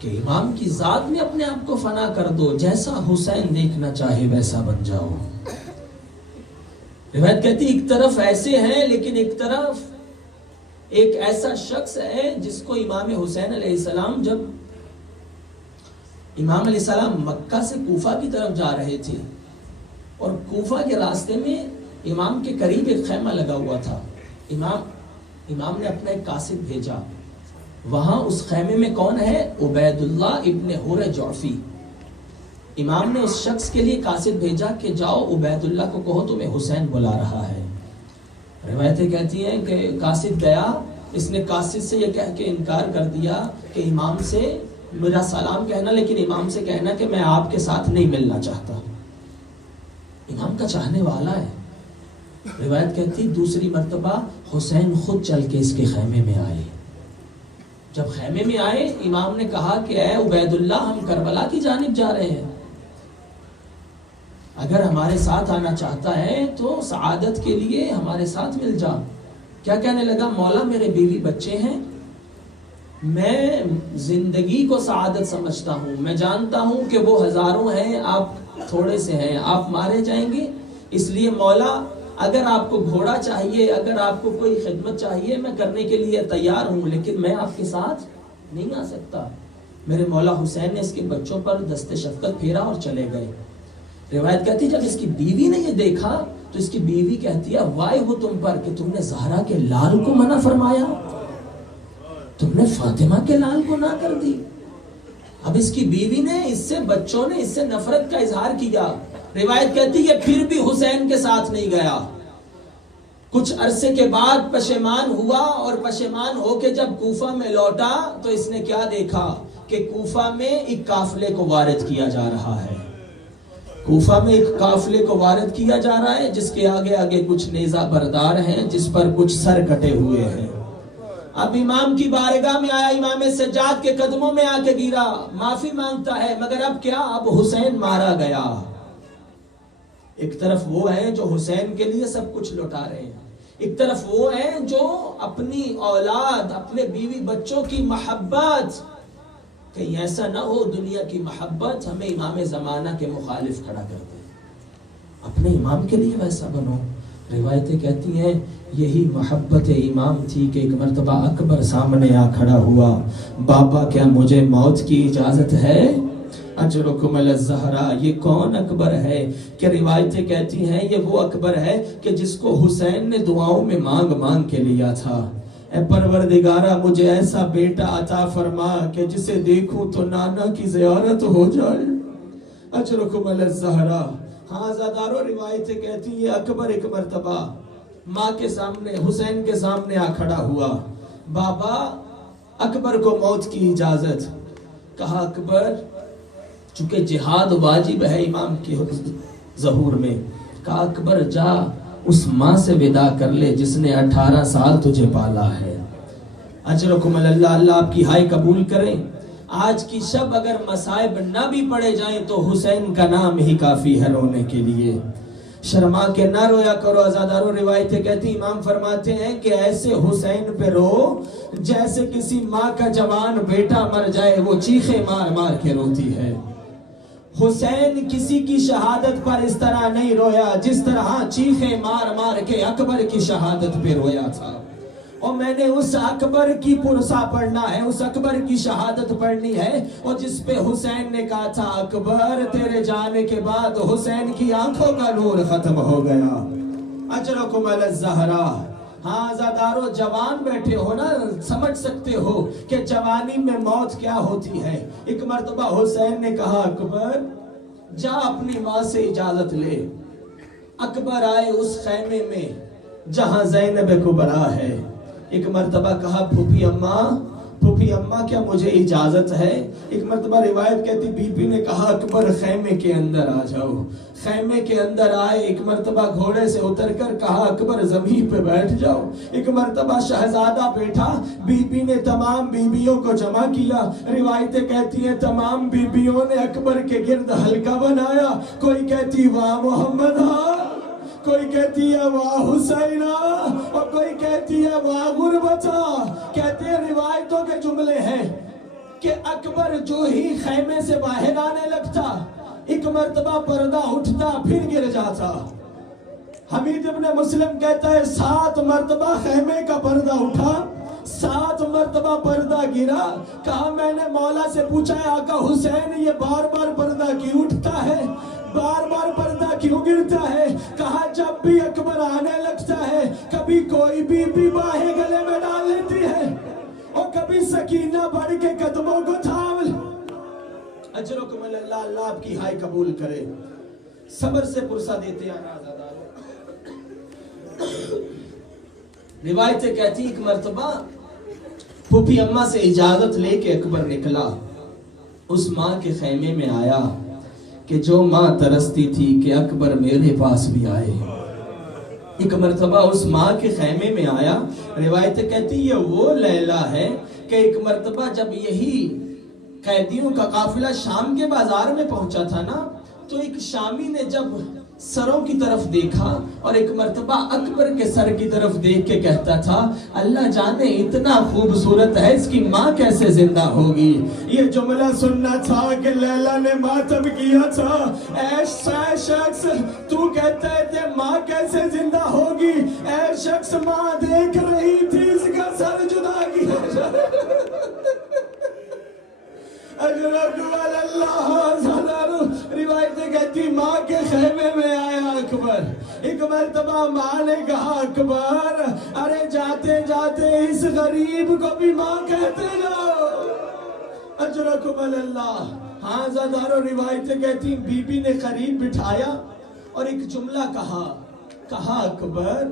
کہ امام کی ذات میں اپنے آپ کو فنا کر دو، جیسا حسین دیکھنا چاہے ویسا بن جاؤ. روایت کہتی ایک طرف ایسے ہیں لیکن ایک طرف ایک ایسا شخص ہے جس کو امام حسین علیہ السلام، جب امام علیہ السلام مکہ سے کوفہ کی طرف جا رہے تھے اور کوفہ کے راستے میں امام کے قریب ایک خیمہ لگا ہوا تھا. امام نے اپنا ایک قاصد بھیجا. وہاں اس خیمے میں کون ہے؟ عبید اللہ ابن حر جعفی. امام نے اس شخص کے لیے قاصد بھیجا کہ جاؤ عبید اللہ کو کہو تمہیں حسین بلا رہا ہے. روایتیں کہتی ہیں کہ قاصد گیا، اس نے قاصد سے یہ کہہ کے انکار کر دیا کہ امام سے میرا سلام کہنا، لیکن امام سے کہنا کہ میں آپ کے ساتھ نہیں ملنا چاہتا. امام کا چاہنے والا ہے. روایت کہتی دوسری مرتبہ حسین خود چل کے اس کے خیمے میں آئے. جب خیمے میں آئے امام نے کہا کہ اے عبید اللہ، ہم کربلا کی جانب جا رہے ہیں، اگر ہمارے ساتھ آنا چاہتا ہے تو سعادت کے لیے ہمارے ساتھ مل جا. کیا کہنے لگا؟ مولا میرے بیوی بچے ہیں، میں زندگی کو سعادت سمجھتا ہوں، میں جانتا ہوں کہ وہ ہزاروں ہیں، آپ تھوڑے سے ہیں، آپ مارے جائیں گے، اس لیے مولا اگر آپ کو گھوڑا چاہیے، اگر آپ کو کوئی خدمت چاہیے، میں کرنے کے لیے تیار ہوں، لیکن میں آپ کے ساتھ نہیں آ سکتا. میرے مولا حسین نے اس کے بچوں پر دست شفقت پھیرا اور چلے گئے. روایت کہتی جب اس کی بیوی نے یہ دیکھا تو اس کی بیوی کہتی ہے وائے ہو تم پر کہ تم نے زہرا کے لال کو منع فرمایا، تم نے فاطمہ کے لال کو نہ کر دی. اب اس کی بیوی نے، اس سے بچوں نے اس سے نفرت کا اظہار کیا. روایت کہتی ہے پھر بھی حسین کے ساتھ نہیں گیا. کچھ عرصے کے بعد پشیمان ہوا اور پشیمان ہو کے جب کوفہ میں لوٹا تو اس نے کیا دیکھا کہ کوفہ میں ایک قافلے کو وارد کیا جا رہا ہے. کوفہ میں ایک قافلے کو وارد کیا جا رہا ہے جس کے آگے آگے کچھ نیزہ بردار ہیں، جس پر کچھ سر کٹے ہوئے ہیں. اب امام کی بارگاہ میں آیا، امام سجاد کے قدموں میں آ کے گرا، معافی مانگتا ہے، مگر اب کیا؟ اب حسین مارا گیا. ایک طرف وہ ہیں جو حسین کے لیے سب کچھ لوٹا رہے ہیں، ایک طرف وہ ہیں جو اپنی اولاد، اپنے بیوی بچوں کی محبت، کہیں ایسا نہ ہو دنیا کی محبت ہمیں امام زمانہ کے مخالف کھڑا کر دے. اپنے امام کے لیے ویسا بنو. روایتیں کہتی ہیں یہی محبت امام تھی کہ ایک مرتبہ اکبر سامنے آ کھڑا ہوا. بابا کیا مجھے موت کی اجازت ہے؟ اجرکم الزہرا. یہ کون اکبر ہے کہ روایتیں کہتی ہیں یہ وہ اکبر ہے کہ جس کو حسین نے دعاؤں میں مانگ مانگ کے لیا تھا. اے پروردگارہ مجھے ایسا بیٹا عطا فرما کہ جسے دیکھوں تو نانا کی زیارت ہو جائے. اجرکم الزہرا. ہاں زادارو روایتیں کہتی ہیں اکبر ایک مرتبہ ماں کے سامنے، حسین کے سامنے آ کھڑا ہوا. بابا اکبر کو موت کی اجازت. کہا اکبر، چونکہ جہاد واجب ہے امام کے ظہور میں، کہا اکبر جا اس ماں سے ودا کر لے جس نے 18 سال تجھے پالا ہے. اجرکم اللہ. اللہ آپ کی ہائے قبول کریں. آج کی شب اگر مصائب نہ بھی پڑے جائیں تو حسین کا نام ہی کافی ہے رونے کے لیے. شرما کے نہ رویا کرو عزادارو. روایتیں کہتی امام فرماتے ہیں کہ ایسے حسین پہ رو جیسے کسی ماں کا جوان بیٹا مر جائے، وہ چیخے مار مار کے روتی ہے. حسین کسی کی شہادت پر اس طرح نہیں رویا جس طرح چیخے مار مار کے اکبر کی شہادت پہ رویا تھا. اور میں نے اس اکبر کی پرسا پڑھنا ہے، اس اکبر کی شہادت پڑھنی ہے، اور جس پہ حسین نے کہا تھا اکبر تیرے جانے کے بعد حسین کی آنکھوں کا نور ختم ہو گیا. اجرکم علی الزہرا. ہاں زادارو جوان بیٹھے ہو نا, سمجھ سکتے ہو کہ جوانی میں موت کیا ہوتی ہے. ایک مرتبہ حسین نے کہا اکبر جا اپنی ماں سے اجازت لے. اکبر آئے اس خیمے میں جہاں زینب کبریٰ ہے. ایک مرتبہ کہا پھوپھی اماں کیا مجھے اجازت ہے؟ ایک مرتبہ روایت کہتی بی بی نے کہا اکبر خیمے کے اندر آ جاؤ. خیمے کے اندر آئے. ایک مرتبہ گھوڑے سے اتر کر کہا اکبر زمین پہ بیٹھ جاؤ. ایک مرتبہ شہزادہ بیٹھا. بی بی نے تمام بیویوں کو جمع کیا. روایتیں کہتی ہیں تمام بیویوں نے اکبر کے گرد حلقہ بنایا. کوئی کہتی واہ محمد ہاں, کوئی کہتی ہے واہ حسینہ, اور کوئی کہتی ہے واہ غربتا. کہتے ہیں روایتوں کے جملے ہیں کہ اکبر جو ہی خیمے سے باہر آنے لگتا ایک مرتبہ پردہ اٹھتا پھر گر جاتا. حمید ابن مسلم کہتا ہے 7 مرتبہ خیمے کا پردہ اٹھا, 7 مرتبہ پردہ گرا. کہا میں نے مولا سے پوچھا ہے آقا حسین یہ بار بار پردہ کیوں اٹھتا ہے, بار بار پردہ کیوں گرتا ہے؟ کہا جب بھی اکبر آنے لگتا ہے کبھی کوئی بی باہیں گلے میں ڈال لیتی ہے اور کبھی سکینہ بڑھ کے قدموں کو تھام لے. اجرکم اللہ, اللہ آپ کی ہائے قبول کرے. صبر سے پرسہ دیتے ہیں آزاداروں. روایتیں کہتی ایک مرتبہ پھوپھی اماں سے اجازت لے کے اکبر نکلا. اس ماں کے خیمے میں آیا کہ جو ماں ترستی تھی کہ اکبر میرے پاس بھی آئے. ایک مرتبہ اس ماں کے خیمے میں آیا. روایت کہتی یہ وہ لیلہ ہے کہ ایک مرتبہ جب یہی قیدیوں کا قافلہ شام کے بازار میں پہنچا تھا نا, تو ایک شامی نے جب سروں کی طرف دیکھا اور ایک مرتبہ اکبر کے سر کی طرف دیکھ کے کہتا تھا اللہ جانے اتنا خوبصورت ہے اس کی ماں کیسے زندہ ہوگی. یہ جملہ سننا تھا کہ لیلا نے ماتم کیا تھا. اے شخص تو کہتا ہے کہ ماں کیسے زندہ ہوگی, اے شخص ماں دیکھ رہی تھی اس کا سر جدا کیا. روایتیں کہتی ماں کے خیمے میں آیا اکبر. ایک مرتبہ ماں نے کہا اکبر ارے جاتے جاتے اس غریب کو بھی ماں کہتے جاؤ. اجرکم اللہ. ہاں زادارو روایتیں کہتی بی بی نے قریب بٹھایا اور ایک جملہ کہا اکبر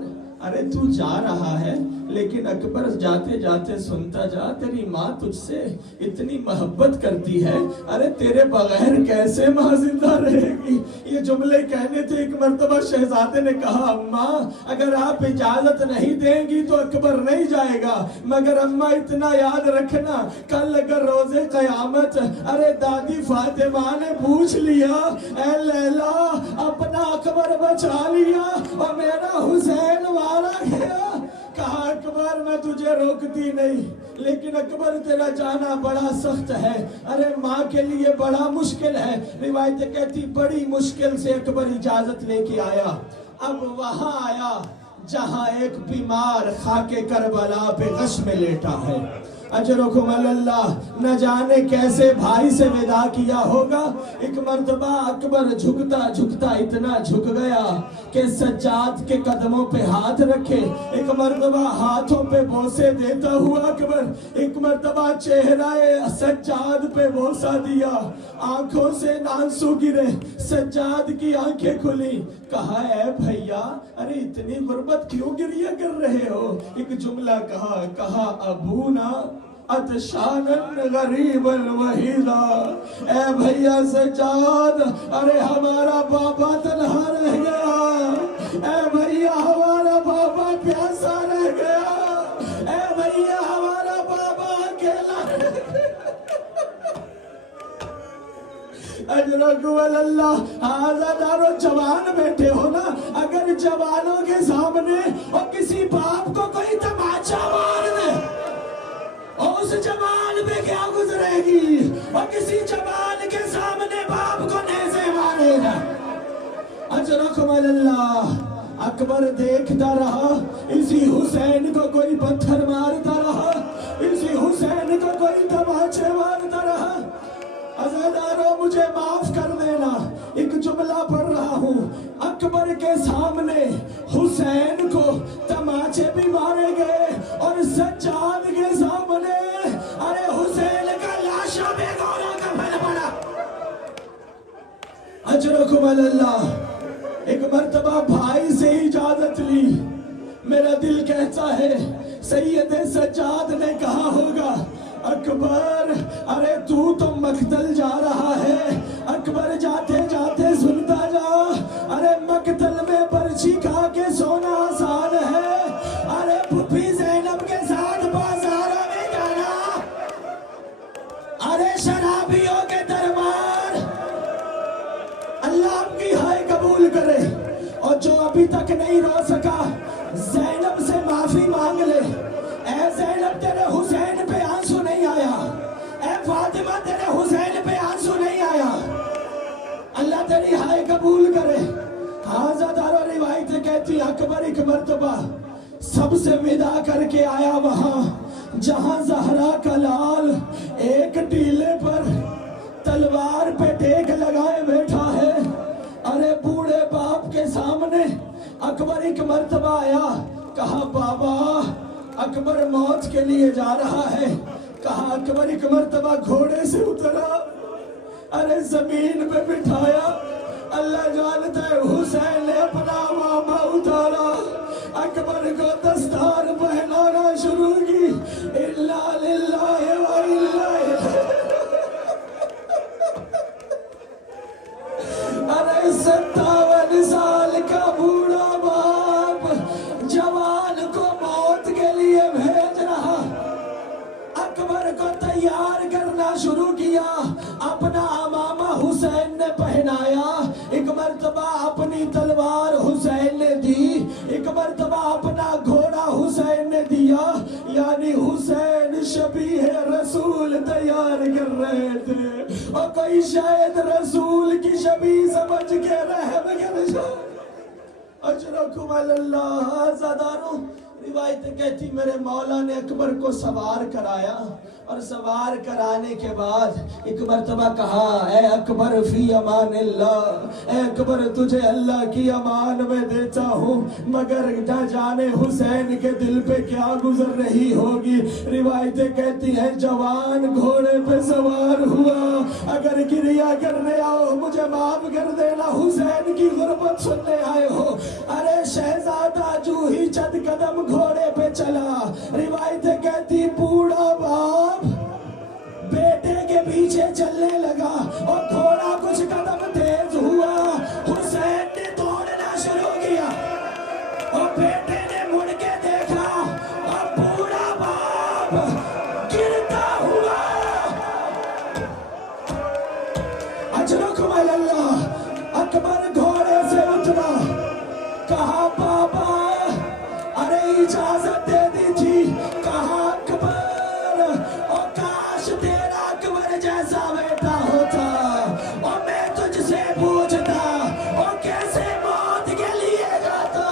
ارے تو جا رہا ہے لیکن اکبر جاتے جاتے سنتا جا تیری ماں تجھ سے اتنی محبت کرتی ہے, ارے تیرے بغیر کیسے ماں زندہ رہے گی. یہ جملے کہنے تھے. ایک مرتبہ شہزادے نے کہا اماں اگر آپ اجازت نہیں دیں گی تو اکبر نہیں جائے گا, مگر اماں اتنا یاد رکھنا کل اگر روز قیامت ارے دادی فاطمہ نے پوچھ لیا اے لیلا اپنا اکبر بچا لیا اور میرا حسین مارا گیا, کہا اکبر میں تجھے روکتی نہیں لیکن اکبر تیرا جانا بڑا سخت ہے, ارے ماں کے لیے بڑا مشکل ہے. روایتیں کہتی بڑی مشکل سے اکبر اجازت لے کے آیا. اب وہاں آیا جہاں ایک بیمار خاک کربلا پہ غش میں لیٹا ہے. اجرکم اللہ. نہ جانے کیسے بھائی سے ودا کیا ہوگا. ایک مرتبہ اکبر جھکتا جھکتا اتنا جھک گیا کہ سجاد کے قدموں پہ ہاتھ رکھے. ایک مرتبہ ہاتھوں پہ بوسے دیتا ہوا اکبر ایک مرتبہ چہرہ سجاد پہ بوسا دیا. آنکھوں سے آنسو گرے, سجاد کی آنکھیں کھلی. کہا اے بھیا ارے اتنی غربت کیوں گریہ کر رہے ہو. ایک جملہ کہا ابونا اتشانن غریب الوحیدہ. اے بھیا سجاد ارے ہمارا بابا تنہا رہ گیا, اے بھیا ہمارا بابا پیاسا رہ گیا, اے بھیا ہمارا بابا اکیلا رہ گیا. اجرکم اللہ. آزادارو جوان بیٹھے ہو نا, اگر جوانوں کے سامنے اور کسی باپ کو کوئی تماچا مار دے اور اس جوان پہ کیا گزرے گی, اور کسی جوان کے سامنے باپ کو نیزے مارے گا. اجرکم اللہ. اکبر دیکھتا رہا اسی حسین کو کوئی پتھر مارتا رہا, اسی حسین کو کوئی تماچے مارتا رہا. عزیزانو مجھے معاف کر دینا, ایک جملہ پڑھ رہا ہوں، اکبر کے سامنے حسین کو تماچے بھی مارے گئے اور سجاد کے سامنے ارے حسین کا لاشا بے گورا کفن پڑا۔ اجرکم اللہ۔ ایک مرتبہ بھائی سے اجازت لی، میرا دل کہتا ہے سید سجاد نے کہا ہوگا اکبر ارے تو مقتل جا رہا ہے، اکبر جاتے جاتے سنتا جا، ارے مقتل میں پرچی کھا کے سونا آسان ہے، ارے پھوپھی زینب کے ساتھ بازاروں میں جانا، ارے شرابیوں کے دربار، اللہ آپ کی ہائے قبول کرے۔ اور جو ابھی تک نہیں رو سکا زینب سے معافی مانگ لے، اے زینب تیرے حسین پہ آنسو نہیں آیا، اے فاطمہ تیرے حسین پہ آنسو نہیں آیا، اللہ تیری ہائے قبول کرے۔ حاضر روایت کہتی اکبر ایک مرتبہ سب سے ودا کر کے آیا وہاں جہاں زہرا کا لال ایک ٹیلے پر تلوار پہ ٹیک لگائے بیٹھا ہے، ارے بوڑھے باپ کے سامنے اکبر ایک مرتبہ آیا، کہا بابا اکبر موت کے لیے جا رہا ہے، کہا اکبر ایک مرتبہ گھوڑے سے اترا، ارے زمین پہ بٹھایا، اللہ جانتا ہے حسین نے اپنا امامہ اتارا، اکبر کو دستار پہنانا شروع کی، الا للہ و الا ارے 57 سال کا بوڑھا باپ جوان کو موت کے لیے بھیج رہا، اکبر کو تیار کرنا شروع کیا، اپنا امامہ حسین نے پہنایا، ایک مرتبہ اپنی تلوار حسین نے دی، ایک مرتبہ اپنا گھوڑا حسین نے دیا، یعنی حسین شبیہ رسول تیار کر رہے تھے، اور کوئی شاید رسول کی شبیہ سمجھ کے رحم کر جائے۔ اجرکم اللہ۔ آزاداروں روایت کہتی میرے مولا نے اکبر کو سوار کرایا، اور سوار کرانے کے بعد ایک مرتبہ کہا اے اکبر فی امان اللہ، اے اکبر تجھے اللہ کی امان میں دیتا ہوں، مگر نہ جانے حسین کے دل پہ کیا گزر رہی ہوگی۔ روایتیں کہتی ہیں جوان گھوڑے پہ سوار ہوا، اگر گریا کرنے آؤ مجھے معاف کر دینا، حسین کی غربت سننے آئے ہو۔ ارے شہزادہ جو ہی چند قدم گھوڑے پہ چلا، روایتیں کہتی بوڑھا باپ بیٹے کے پیچھے چلنے لگا، اور گھوڑا کچھ قدم تیز ہوا، حسین نے دوڑنا شروع کیا، اور بیٹے نے مڑ کے دیکھا، اور بوڑھا باپ گرتا ہوا۔ اجرکم اللہ۔ اکبر گھوڑے سے اترا، کہا بابا ارے اجازت دے دی تھی، کہا اکبر اور کاش تیرا اکبر جیسا بیٹا ہوتا، اور میں تجھ سے پوچھتا اور کیسے موت کے لیے جاتا۔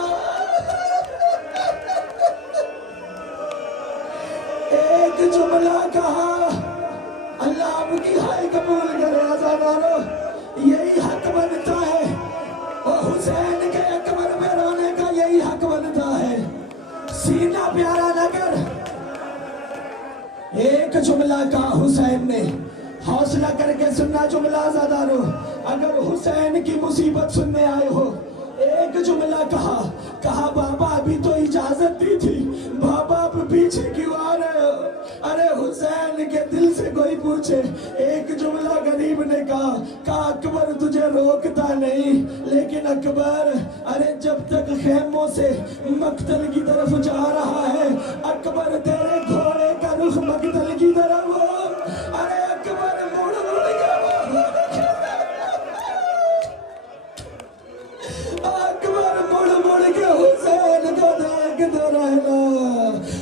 ایک جملہ کہا، اللہ آپ کی ہائے قبول کرے۔ آزاداروں یہی حق بنتا ہے، اور حسین کے اکبر پہ رونے کا یہی حق بنتا ہے، سینہ پیارا نہ کر۔ ایک جملہ کہا حسین نے، حوصلہ کر کے سننا جملہ آزاداروں، اگر حسین کی مصیبت سننے آئے ہو، ایک جملہ کہا، کہا بابا ابھی تو اجازت دی تھی، بابا آپ پیچھے کیوں آ رہے ہو؟ ارے حسین کے دل سے کوئی پوچھے، ایک جملہ غریب نے کہا اکبر تجھے روکتا نہیں، لیکن اکبر ارے جب تک خیموں سے مقتل کی طرف جا رہا ہے، اکبر تیرے گھوڑے کا رخ مقتل کی طرف ہو، ارے اکبر مڑ گیا، اکبر مڑ کے حسین کو دیکھتا رہنا،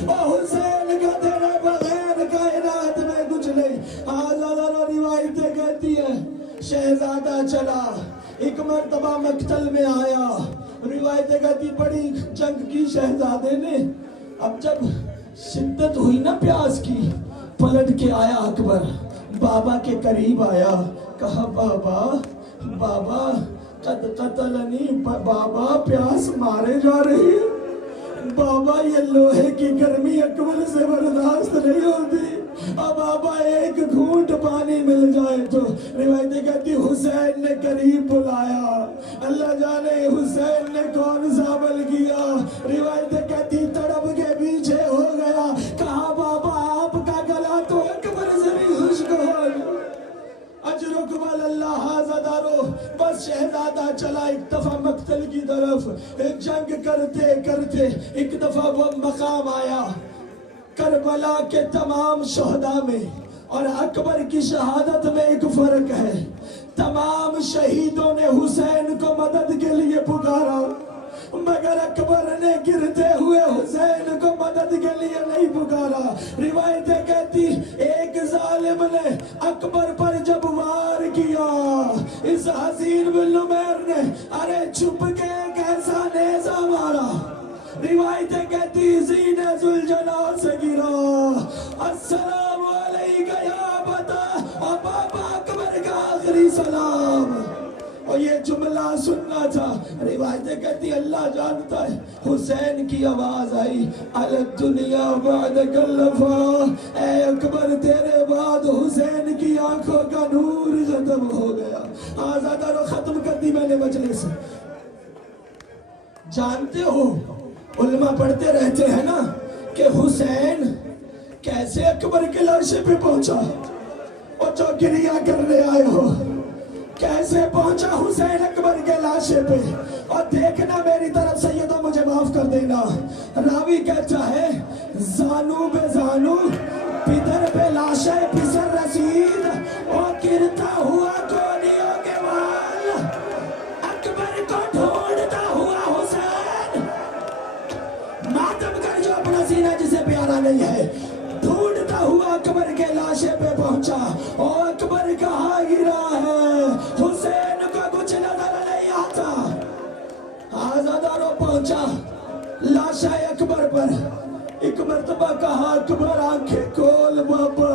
اور حسین کا تیرے بغیر کائنات میں کچھ نہیں۔ آزادہ روایتیں کہتی ہیں شہزادہ چلا، ایک مرتبہ مقتل میں آیا، روایتیں کہتی بڑی جنگ کی شہزادے نے، اب جب شدت ہوئی نا پیاس کی، پلٹ کے آیا اکبر، بابا کے قریب آیا، کہا بابا بابا قد قتلنی، بابا پیاس مارے جا رہی ہے، بابا یہ لوہے کی گرمی اکبر سے برداشت نہیں ہوتی، اب بابا ایک گھونٹ پانی مل جائے تو۔ روایتیں کہتی حسین نے قریب بلایا، اللہ جانے حسین نے کون سا عمل کیا، روایتیں کہتی تڑپ کے پیچھے ہو گیا، کہا بابا آپ کا گلا تو اکبر سے بھی خشک ہو گیا۔ اجرکم اللہ حاضدارو، بس شہزادہ چلا ایک دفعہ مقتل کی طرف، جنگ کرتے کرتے ایک دفعہ وہ مقام آیا کربلا کے تمام شہداء میں، اور اکبر کی شہادت میں ایک فرق ہے، تمام شہیدوں نے حسین کو مدد کے لیے پکارا، مگر اکبر نے گرتے ہوئے حسین کو مدد کے لیے نہیں پکارا۔ روایتیں کہتی ایک ظالم نے اکبر پر جب وار کیا، اس حسین بن نمیر نے ارے چھپ کے ایک ایسا نیزہ مارا، روایتیں کہتی زینہ ذوالجلال سے گرا، السلام علیکہ یا بتا، اور بابا اکبر کا آخری سلام، اور یہ جملہ سننا تھا۔ روایتیں کہتی اللہ جانتا ہے، حسین کی آواز آئی الدنیا بعدک اللفا، اے اکبر تیرے بعد حسین کی آنکھوں کا نور ختم ہو گیا۔ آزادہ رو ختم کر دی میں نے مجلس۔ جانتے ہو علماء پڑھتے رہتے ہیں نا کہ حسین کیسے اکبر کے لاشے پہ پہنچا، اور جو گریہ کرنے آئے ہو کیسے پہنچا حسین اکبر کے لاشے پہ، اور دیکھنا میری طرف سیدہ مجھے معاف کر دینا، راوی کہتا ہے زانو بے زانو پدر پہ لاشے پسر رسید، اور گرتا ہوا کونیوں کے وال اکبر کو ڈھونڈتا ہوا حسین، ماتم کر جو اپنا سینہ جسے پیارا نہیں ہے، ڈھونڈتا ہوا اکبر کے لاشے پہ پہنچا، اور اکبر کہاں گرا ہے، حسین کو کچھ نظر نہیں آتا۔ آزادہ رو پہنچا لاشہ اکبر پر، ایک مرتبہ کہا اکبر آنکھیں کھول بابا،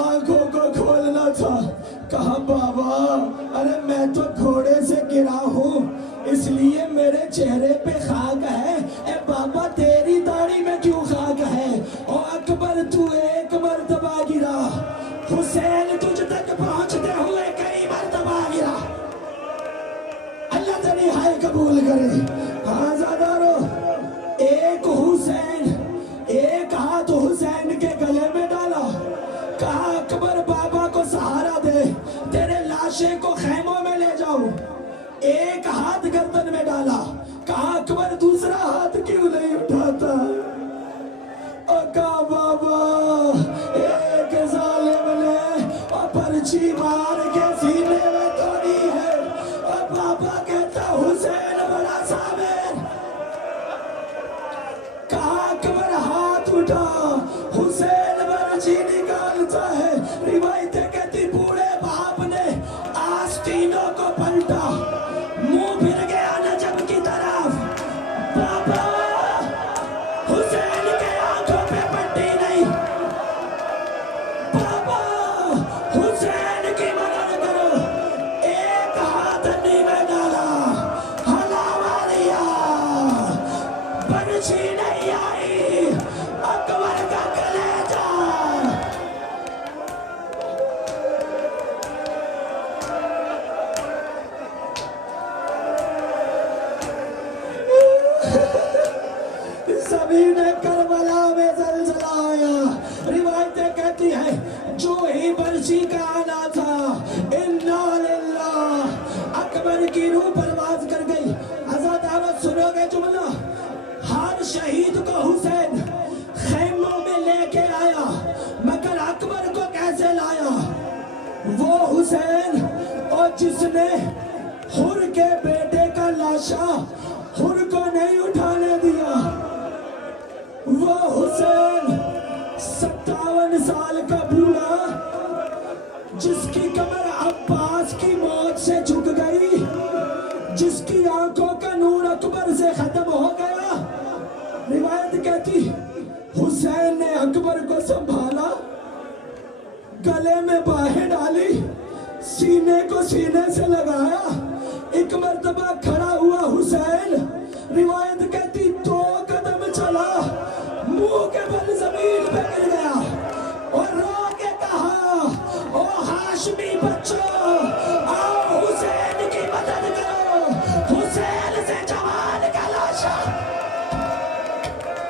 آنکھوں کو کھولنا تھا، کہا بابا ارے میں تو گھوڑے سے گرا ہوں اس لیے میرے چہرے پہ خاک ہے، اے بابا تیری داڑھی میں کیوں خاک ہے، اور اکبر تو ایک مرتبہ گرا، حسین تجھ تک پہنچتے ہوئے کئی مرتبہ گرا، اللہ تیری ہائے قبول کرے۔ آزادہ رو ایک حسین، ایک ہاتھ حسین کے گلے میں ڈالا، کہا اکبر بابا کو سہارا دے، تیرے لاشے کو خیموں میں لے جاؤ، ایک ہاتھ گردن میں ڈالا، کہا اکبر دوسرا ہاتھ کیوں نہیں اٹھاتا، اور کہا بابا ایک ظالم نے پرچی مار کے سینے میں توڑی ہے، اور بابا کہتا حسین بڑا صابر، کہا اکبر ہاتھ اٹھا، حسین پرچی نکالتا ہے، روایتیں کہتی بوڑھے باپ نے آستینوں کو پلٹا، منہ پھر گیا نجم کی طرف، بابا حسین کے آنکھوں پہ پٹی نہیں، بابا حسین کی مدد کرو، ایک ہاتھ نہیں میں ڈالا، ہلاوا دیا، پرچی نہیں آئی، اکبر کا کلیجہ۔ زمین کربلا میں زلزلہ آیا، روایتیں کہتی ہیں جو ہی پرچی کا آنا تھا انا للہ، اکبر کی روح پرواز کر گئی۔ حضرت آمد سنو گے جملہ، ہر شہید کو حسین خیموں میں لے کے آیا، مگر اکبر کو کیسے لایا، وہ حسین اور جس نے حر کے بیٹے کا لاشا حر کو نہیں اٹھانے دیا، وہ حسین 57 سال کا بوڑھا جس کی کمر عباس کی موت سے جھک گئی، جس کی آنکھوں کا نور اکبر سے ختم ہو گیا، روایت کہتی حسین نے اکبر کو سنبھالا، گلے میں باہیں ڈالی، سینے سے لگایا. ایک مرتبہ کھڑا ہوا حسین, روایت کہتی 2 قدم چلا, منہ کے بل زمین پہ گر گیا اور رو کے کہا, او ہاشمی بچوں, آؤ حسین کی مدد کرو. حسین سے جوان کا لاشا,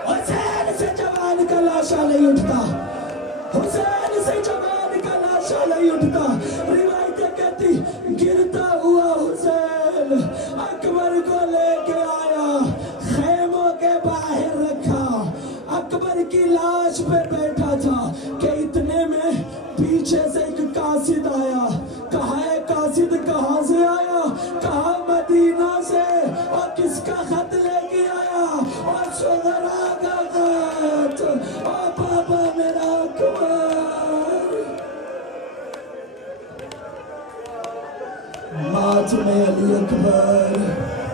حسین سے جوان کا لاشا نہیں اٹھتا, حسین سے جوان کا لاشا نہیں اٹھتا. روایتیں کہتی گرتا ہوا حسین اکبر کو لے کے آیا, خیموں کے باہر رکھا. اکبر کی لاش پہ بیٹھا تھا کہ اتنے میں پیچھے سے ایک قاصد آیا. کہا ہے قاصد کہاں سے آیا؟ کہا مدینہ سے. اور کس کا خط لے کے آیا؟ اور صغرا کا خط. اور بابا میرا اکبر, ماتم علی اکبر.